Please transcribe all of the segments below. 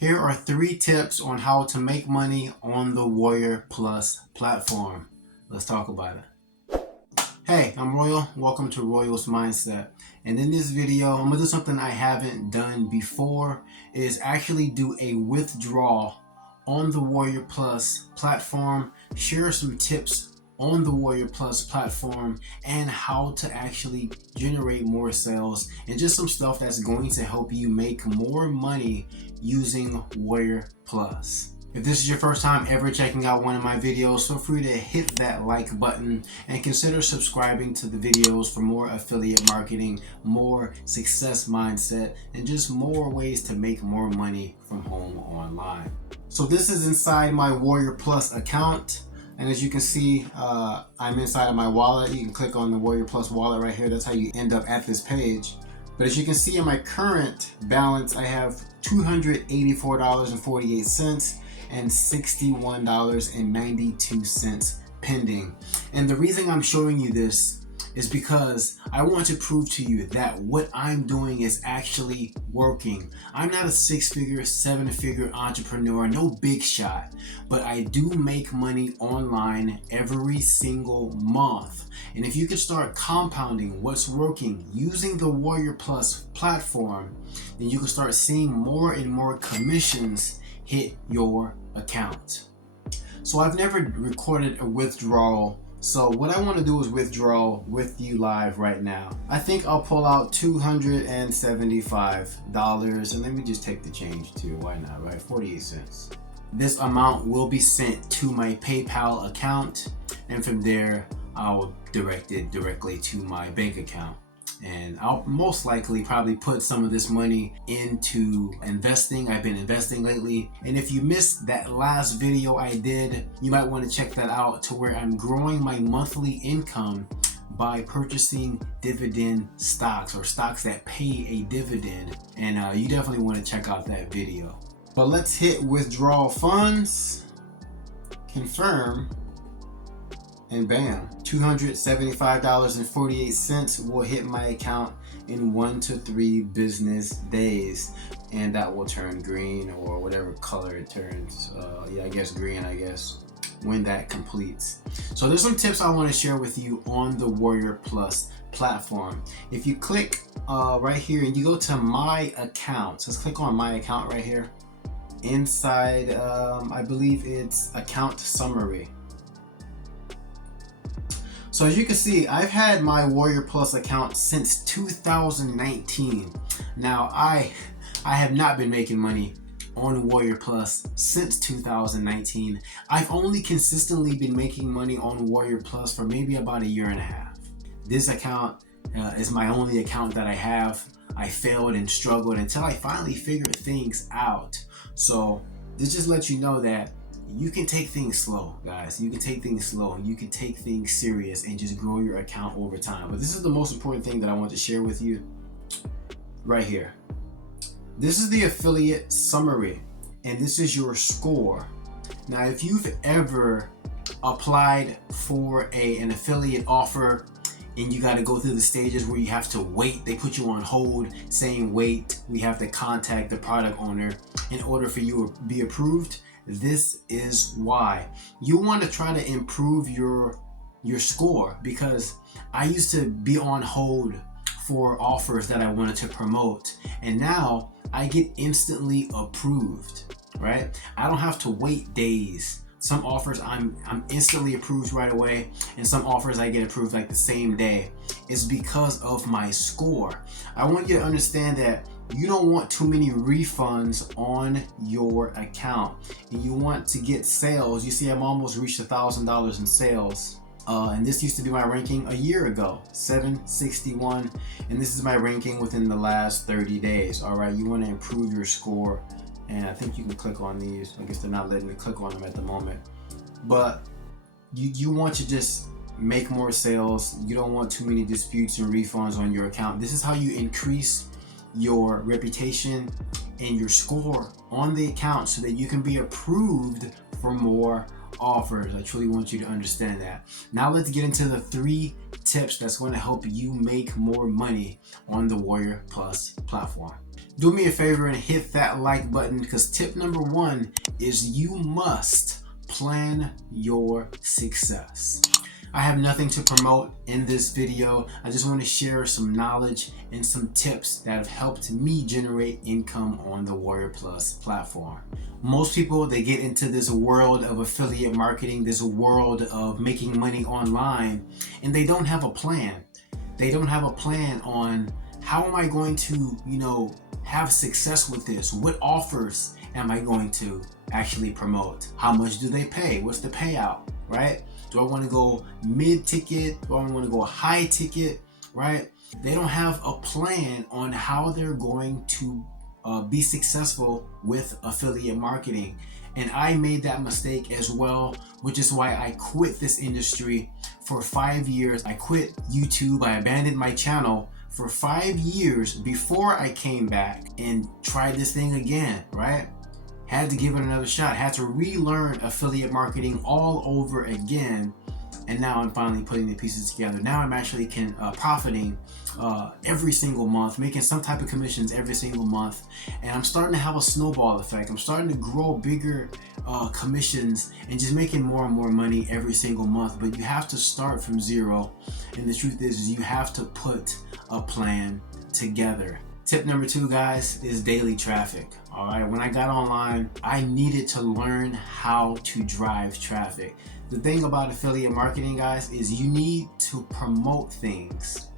Here are 3 tips on how to make money on the Warriorplus platform. Let's talk about it. Hey, I'm Royal. Welcome to Royal's Mindset. And in this video, I'm gonna do something I haven't done before. Is actually do a withdrawal on the Warriorplus platform, share some tips on the Warriorplus platform and how to actually generate more sales and just some stuff that's going to help you make more money using Warriorplus. If this is your first time ever checking out one of my videos, feel free to hit that like button and consider subscribing to the videos for more affiliate marketing, more success mindset, and just more ways to make more money from home online. So this is inside my Warriorplus account. And as you can see, I'm inside of my wallet. You can click on the Warriorplus wallet right here. That's how you end up at this page. But as you can see in my current balance, I have $284.48 and $61.92 pending. And the reason I'm showing you this is because I want to prove to you that what I'm doing is actually working. I'm not a 6-figure, 7-figure entrepreneur, no big shot, but I do make money online every single month. And if you can start compounding what's working using the Warriorplus platform, then you can start seeing more and more commissions hit your account. So I've never recorded a withdrawal. So what I want to do is withdraw with you live right now. I think I'll pull out $275 and let me just take the change too. Why not, right? 48 cents. This amount will be sent to my PayPal account, and from there I'll direct it directly to my bank account. And I'll most likely probably put some of this money into investing. I've been investing lately. And if you missed that last video I did, you might want to check that out, to where I'm growing my monthly income by purchasing dividend stocks, or stocks that pay a dividend. And you definitely want to check out that video. But let's hit withdrawal funds, confirm, and bam, $275.48 will hit my account in 1 to 3 business days, and that will turn green, or whatever color it turns. Yeah, I guess green, when that completes. So there's some tips I want to share with you on the Warriorplus platform. If you click right here and you go to my account, so let's click on my account right here. Inside, I believe it's account summary. So as you can see, I've had my Warriorplus account since 2019. Now, I have not been making money on Warriorplus since 2019. I've only consistently been making money on Warriorplus for maybe about 1.5 years. This account is my only account that I have. I failed and struggled until I finally figured things out. So this just lets you know that you can take things slow, guys. You can take things slow, and you can take things serious and just grow your account over time. But this is the most important thing that I want to share with you right here. This is the affiliate summary, and this is your score. Now, if you've ever applied for an affiliate offer and you got to go through the stages where you have to wait, they put you on hold saying wait, we have to contact the product owner in order for you to be approved. This is why. You want to try to improve your score, because I used to be on hold for offers that I wanted to promote, and now I get instantly approved, right? I don't have to wait days. Some offers I'm instantly approved right away, and some offers I get approved like the same day. It's because of my score. I want you to understand that you don't want too many refunds on your account, and you want to get sales. You see, I'm almost reached $1,000 in sales, and this used to be my ranking a year ago, 761, and this is my ranking within the last 30 days. All right, you want to improve your score, and I think you can click on these. I guess they're not letting me click on them at the moment, but you want to just make more sales. You don't want too many disputes and refunds on your account. This is how you increase your reputation and your score on the account, so that you can be approved for more offers. I truly want you to understand that. Now let's get into the 3 tips that's going to help you make more money on the Warriorplus platform. do me a favor and hit that like button, because tip number 1 is you must plan your success. I have nothing to promote in this video. I just want to share some knowledge and some tips that have helped me generate income on the Warriorplus platform. Most people, they get into this world of affiliate marketing, this world of making money online, and they don't have a plan. They don't have a plan on how am I going to, have success with this? What offers am I going to actually promote? How much do they pay? What's the payout, right? Do I want to go mid-ticket? Do I want to go high ticket, right? They don't have a plan on how they're going to be successful with affiliate marketing. And I made that mistake as well, which is why I quit this industry for 5 years. I quit YouTube. I abandoned my channel for 5 years before I came back and tried this thing again, right? Had to give it another shot, had to relearn affiliate marketing all over again. And now I'm finally putting the pieces together. Now I'm actually profiting every single month, making some type of commissions every single month. And I'm starting to have a snowball effect. I'm starting to grow bigger commissions and just making more and more money every single month. But you have to start from zero. And the truth is you have to put a plan together. Tip number 2, guys, is daily traffic. All right, when I got online, I needed to learn how to drive traffic. The thing about affiliate marketing, guys, is you need to promote things,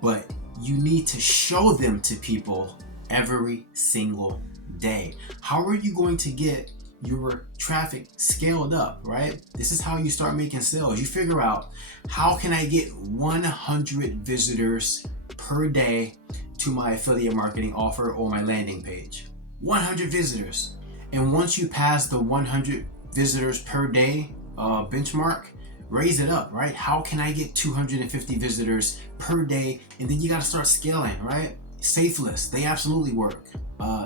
but you need to show them to people every single day. How are you going to get your traffic scaled up, right? This is how you start making sales. You figure out, how can I get 100 visitors per day to my affiliate marketing offer or my landing page? 100 visitors. And once you pass the 100 visitors per day benchmark, raise it up, right? How can I get 250 visitors per day? And then you got to start scaling, right? Safe lists, they absolutely work.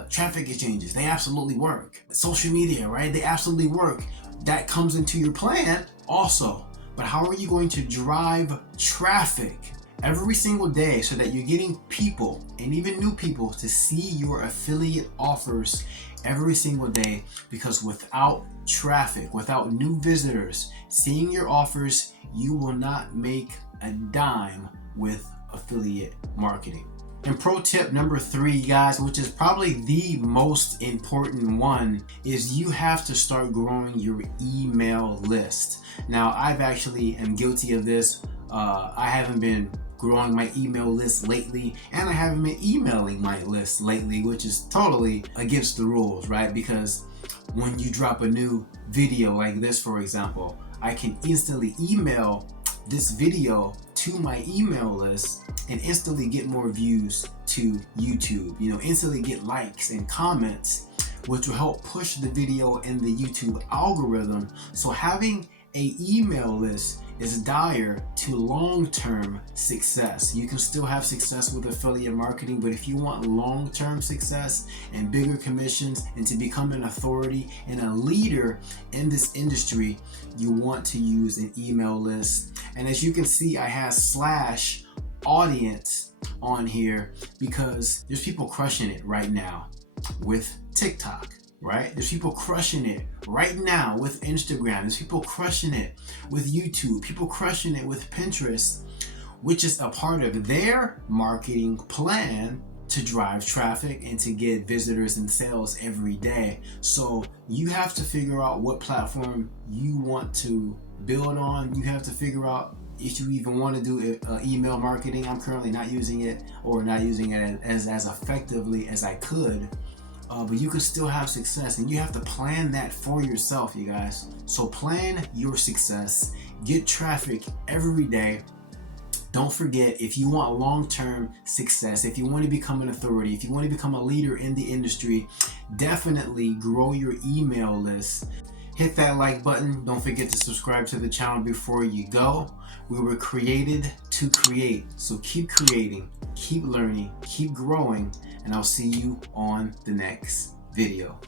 Traffic exchanges, they absolutely work. Social media, right? They absolutely work. That comes into your plan also. But how are you going to drive traffic every single day so that you're getting people, and even new people, to see your affiliate offers every single day? Because without traffic, without new visitors seeing your offers, you will not make a dime with affiliate marketing. And pro tip number 3, guys, which is probably the most important one, is you have to start growing your email list. Now, I've actually am guilty of this. I haven't been growing my email list lately, and I haven't been emailing my list lately, which is totally against the rules, right? Because when you drop a new video like this, for example, I can instantly email this video to my email list and instantly get more views to YouTube, instantly get likes and comments, which will help push the video in the YouTube algorithm. So having an email list is dire to long-term success. You can still have success with affiliate marketing, but if you want long-term success and bigger commissions and to become an authority and a leader in this industry, you want to use an email list. And as you can see, I have /audience on here because there's people crushing it right now with TikTok. Right? There's people crushing it right now with Instagram. There's people crushing it with YouTube. People crushing it with Pinterest, which is a part of their marketing plan to drive traffic and to get visitors and sales every day. So you have to figure out what platform you want to build on. You have to figure out if you even want to do email marketing. I'm currently not using it, or not using it as effectively as I could. But you can still have success, and you have to plan that for yourself, you guys. So plan your success, get traffic every day. Don't forget, if you want long-term success, if you want to become an authority, if you want to become a leader in the industry, definitely grow your email list. Hit that like button. Don't forget to subscribe to the channel before you go. We were created to create. So keep creating, keep learning, keep growing, and I'll see you on the next video.